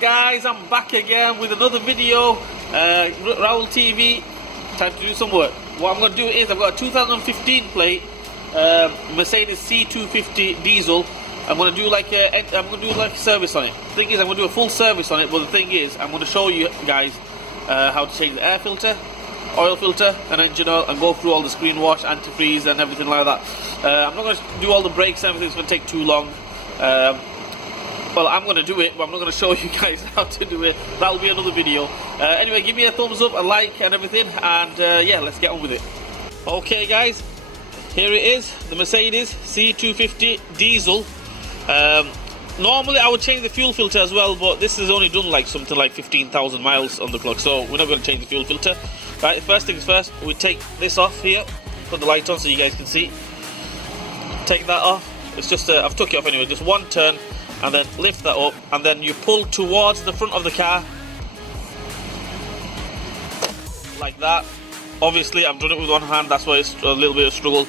guys, I'm back again with another video. R4UL TV, time to do some work. What I'm going to do is, I've got a 2015 plate, Mercedes C250 diesel. I'm going to do like a service on it. The thing is, I'm going to do a full service on it, but the thing is, I'm going to show you guys how to change the air filter, oil filter and engine oil, and go through all the screen wash, antifreeze and everything like that. I'm not going to do all the brakes and everything, it's going to take too long. Well, I'm going to do it, but I'm not going to show you guys how to do it. That'll be another video. Anyway, give me a thumbs up, a like and everything, and yeah, let's get on with it. Okay guys, here it is, the Mercedes C250 diesel. Normally I would change the fuel filter as well, but this has only done like something like 15,000 miles on the clock, so we're not going to change the fuel filter. Right, first things first, we take this off here, put the light on so you guys can see. Take that off. It's just I've took it off anyway, just one turn, and then lift that up, and then you pull towards the front of the car like that. Obviously I've done it with one hand, that's why it's a little bit of struggle.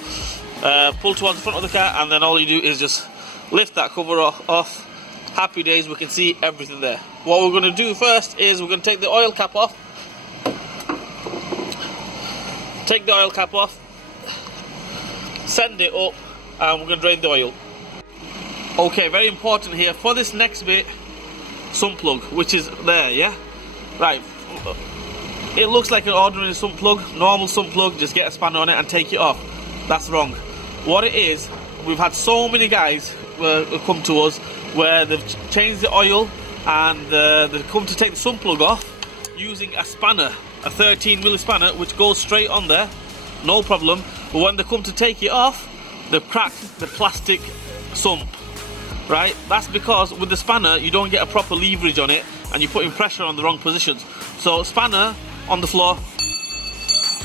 Pull towards the front of the car, and then all you do is just lift that cover off. Happy days, we can see everything there. What we're going to do first is we're going to take the oil cap off. Take the oil cap off, send it up, and we're going to drain the oil. Okay, very important here, for this next bit, sump plug, which is there, yeah? Right, it looks like an ordinary sump plug, normal sump plug, just get a spanner on it and take it off. That's wrong. What it is, we've had so many guys come to us where they've changed the oil and they've come to take the sump plug off using a spanner, a 13mm spanner, which goes straight on there, no problem. But when they come to take it off, they've cracked the plastic sump. Right, that's because with the spanner you don't get a proper leverage on it and you're putting pressure on the wrong positions. So spanner on the floor,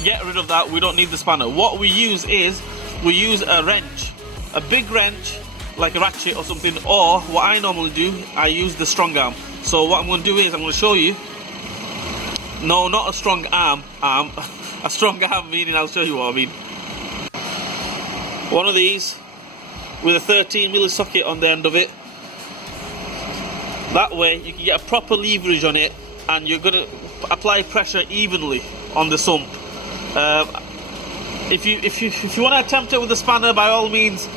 get rid of that, we don't need the spanner. What we use is, we use a wrench, a big wrench, like a ratchet or something, or what I normally do, I use the strong arm. So what I'm going to do is, I'm going to show you, no, not a strong arm, a strong arm meaning, I'll show you what I mean. One of these, with a 13mm socket on the end of it. That way you can get a proper leverage on it, and you're going to apply pressure evenly on the sump. If you want to attempt it with the spanner, by all means,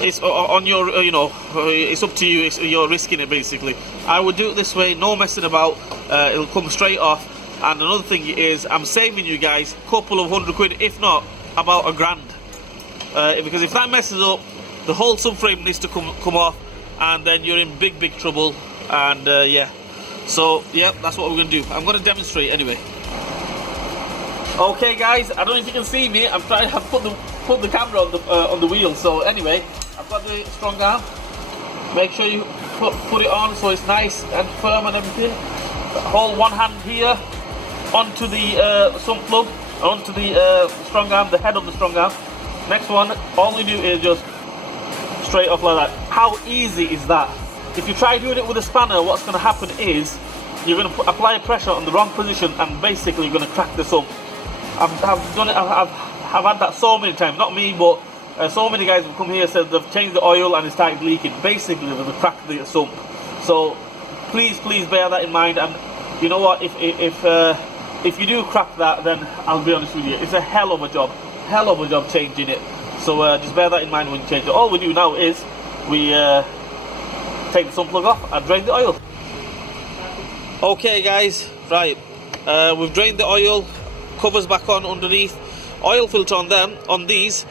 it's on your, it's up to you. You're risking it basically. I would do it this way, no messing about. It'll come straight off. And another thing is, I'm saving you guys a couple of £100, if not about £1,000, because if that messes up, the whole subframe needs to come off, and then you're in big trouble. And yeah, so yeah, that's what we're going to do. I'm going to demonstrate anyway. Okay guys, I don't know if you can see me. I'm trying to put the camera on the wheel. So anyway, I've got the strong arm. Make sure you put it on so it's nice and firm and everything. Hold one hand here onto the sump plug, onto the strong arm, the head of the strong arm. Next one, all we do is just straight off like that. How easy is that? If you try doing it with a spanner, what's going to happen is you're going to apply pressure on the wrong position, and basically you're going to crack the sump. I've done it. I've had that so many times. Not me, but so many guys have come here and said they've changed the oil and it started leaking. Basically, they've cracked the sump. So please bear that in mind. And you know what? If you do crack that, then I'll be honest with you, it's a hell of a job changing it. So just bear that in mind when you change it. All we do now is we take the sump plug off and drain the oil. Okay guys, right, we've drained the oil, covers back on underneath, oil filter on these,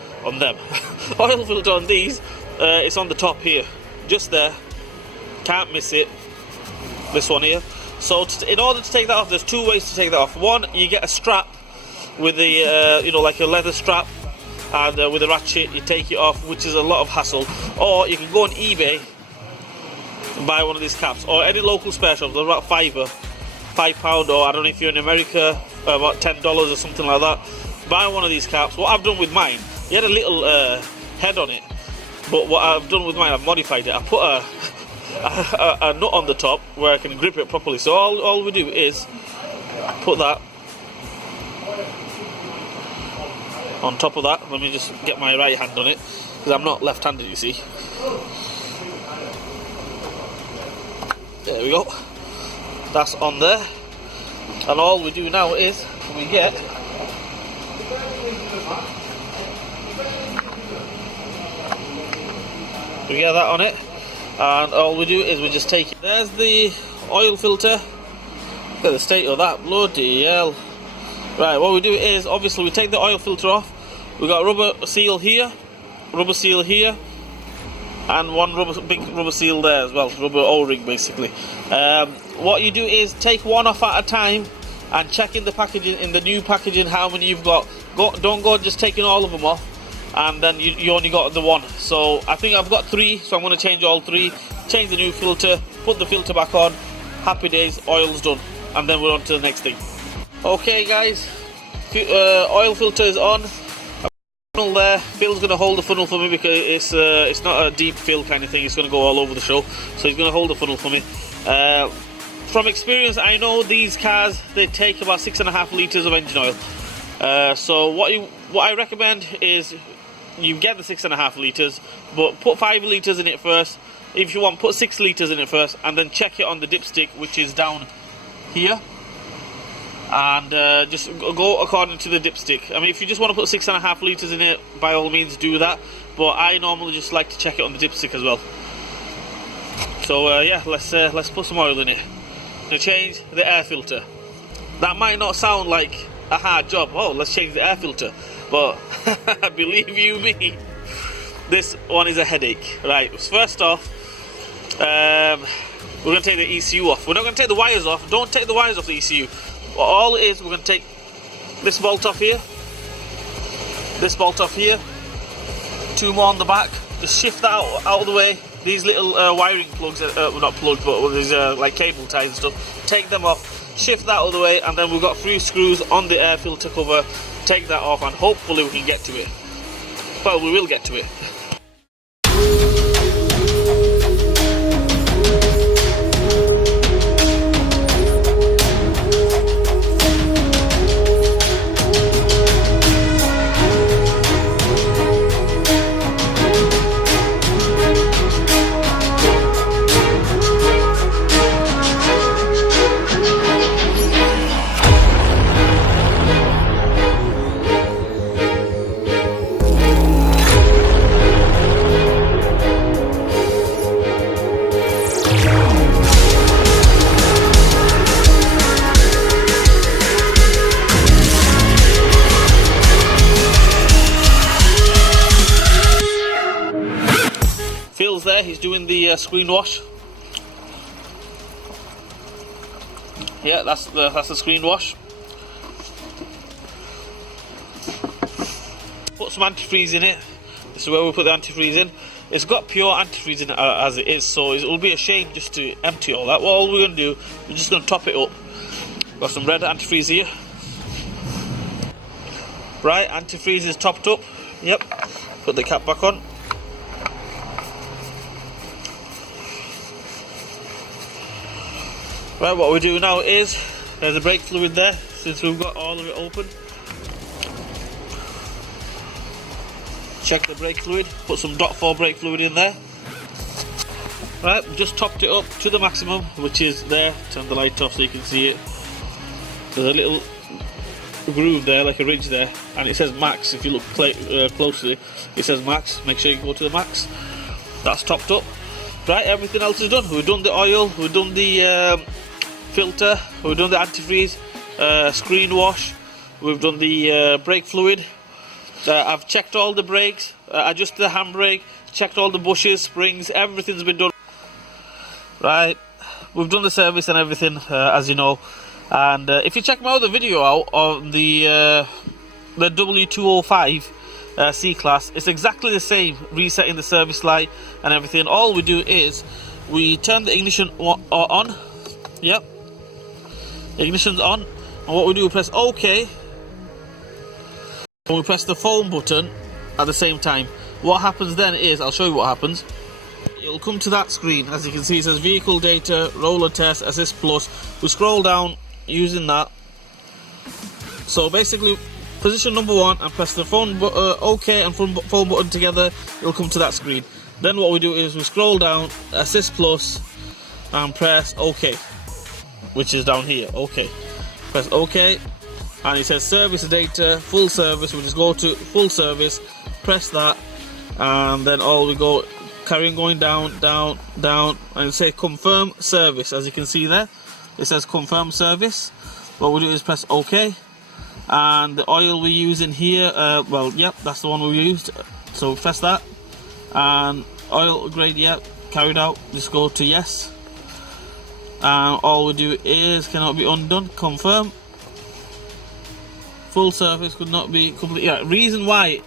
oil filter on these, it's on the top here, just there, can't miss it, this one here. So in order to take that off, there's two ways to take that off. One, you get a strap with the, like a leather strap, and with a ratchet you take it off, which is a lot of hassle. Or you can go on eBay and buy one of these caps, or any local spare shops. They're about £5, or I don't know if you're in America, about $10 or something like that. Buy one of these caps. What I've done with mine, it had a little head on it, but what I've done with mine, I've modified it. I put a nut on the top where I can grip it properly. So all we do is put that on top of that. Let me just get my right hand on it, because I'm not left-handed, you see. There we go. That's on there. And all we do now is we get that on it, and all we do is we just take it. There's the oil filter. Look at the state of that, bloody hell. Right, what we do is obviously we take the oil filter off. We got a rubber seal here, and one big rubber seal there as well, rubber O-ring basically. What you do is take one off at a time and check in the packaging, in the new packaging, how many you've got. Don't go just taking all of them off and then you only got the one. So I think I've got 3, so I'm going to change all 3, change the new filter, put the filter back on, happy days, oil's done, and then we're on to the next thing. Okay guys, oil filter is on. Funnel there. Phil's going to hold the funnel for me because it's not a deep fill kind of thing, it's going to go all over the show, so he's going to hold the funnel for me. From experience, I know these cars, they take about 6.5 litres of engine oil. So what I recommend is you get the 6.5 litres, but put 5 litres in it first. If you want, put 6 litres in it first, and then check it on the dipstick, which is down here. And just go according to the dipstick. I mean, if you just want to put 6.5 litres in it, by all means do that. But I normally just like to check it on the dipstick as well. So yeah, let's put some oil in it. To change the air filter. That might not sound like a hard job. Oh, let's change the air filter. But believe you me, this one is a headache. Right, first off, we're going to take the ECU off. We're not going to take the wires off. Don't take the wires off the ECU. All it is, we're going to take this bolt off here, this bolt off here, 2 more on the back. Just shift that out of the way. These little wiring plugs, well, not plugs, but these like cable ties and stuff, take them off, shift that out of the way, and then we've got 3 screws on the air filter cover. Take that off and hopefully we can get to it. Well, we will get to it. Phil's there, he's doing the screen wash. Yeah, that's the screen wash. Put some antifreeze in it. This is where we put the antifreeze in. It's got pure antifreeze in it as it is, so it will be a shame just to empty all that. What all we're going to do, we're just going to top it up. Got some red antifreeze here. Right, antifreeze is topped up. Yep. Put the cap back on. Right, what we do now is, there's a brake fluid there, since we've got all of it open. Check the brake fluid, put some .4 brake fluid in there. Right, just topped it up to the maximum, which is there. Turn the light off so you can see it. There's a little groove there, like a ridge there, and it says max. If you look closely, it says max. Make sure you go to the max. That's topped up. Right, everything else is done. We've done the oil, we've done the filter, we've done the antifreeze, screen wash, we've done the brake fluid. I've checked all the brakes, adjusted the handbrake, checked all the bushes, springs, everything's been done. Right, we've done the service and everything, as you know. And if you check my other video out on the W205 C-Class, it's exactly the same, resetting the service light and everything. All we do is we turn the ignition on. Yep, ignition's on, and what we do, we press OK, and we press the phone button at the same time. What happens then is, I'll show you what happens. It'll come to that screen. As you can see, it says vehicle data, roller test, assist plus. We scroll down using that. So basically, position number 1 and press the phone OK and phone button together, it'll come to that screen. Then what we do is we scroll down, assist plus, and press OK. which is down here. Okay, press OK, and it says service data, full service. We just go to full service, press that, and then all we go, carrying going down, down, down, and it says confirm service. As you can see there, it says confirm service. What we do is press OK, and the oil we use in here, well, yep, that's the one we used. So press that, and oil grade, yep, carried out. Just go to yes, and all we do is cannot be undone. Confirm. Full service could not be complete. Yeah, reason why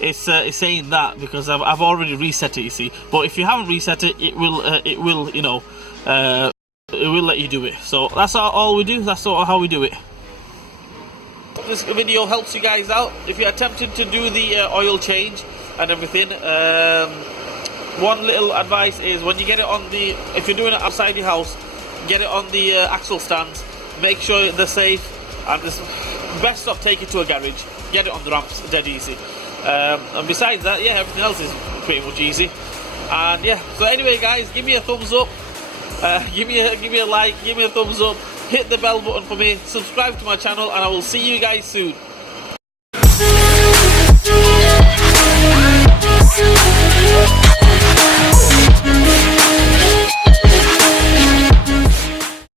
it's saying that because I've already reset it. You see, but if you haven't reset it, it will you know it will let you do it. So that's all we do. That's sort of how we do it. Hope this video helps you guys out. If you're attempting to do the oil change and everything, one little advice is when you get it on the, if you're doing it outside your house, get it on the axle stands. Make sure they're safe, and it's best off take it to a garage. Get it on the ramps, dead easy. And besides that, yeah, everything else is pretty much easy. And yeah, so anyway, guys, give me a thumbs up. Give me a like, give me a thumbs up, hit the bell button for me, subscribe to my channel, and I will see you guys soon.